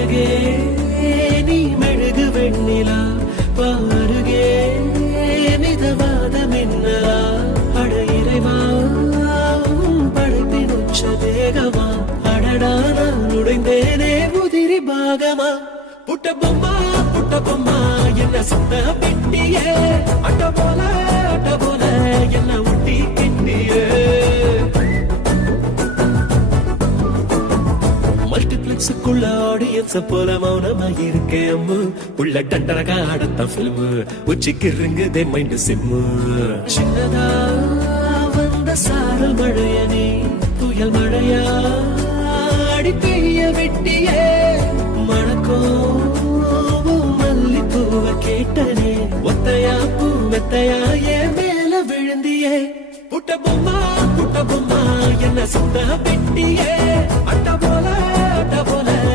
அழகே நீ மெழுகு வெண்ணிலா பாருகே மிதவாத மின்னலா அட இறைவா படைப்பின் உச்ச வேகமா அடடா நான் நுழைந்தேனே உதிரி பாகமா புட்ட பொம்மா என்ன சுத்த பெட்டியே அட்ட போல என்ன ஒட்டி கிட்டியே மல்டிபிளெக்ஸுக்குள்ள ஆடியன்ஸ போல மௌனமா இருக்கேன் அம்மு உள்ள டண்டரகா ஆடத்த பிலிமு உச்சிக்கு இருங்குதே மைண்ட் சிம்மு சின்னதா வந்த சாரல் மழையனே புயல் மழையா அடி பெய்ய வெட்டியே மணக்கோ மல்லிப்பூவ கேட்டனே ஒத்தையா பூ மெத்தையா ஏன் மேல விழுந்தியே புட்ட பொம்மா என்ன சுத்த வெட்டியே அட்ட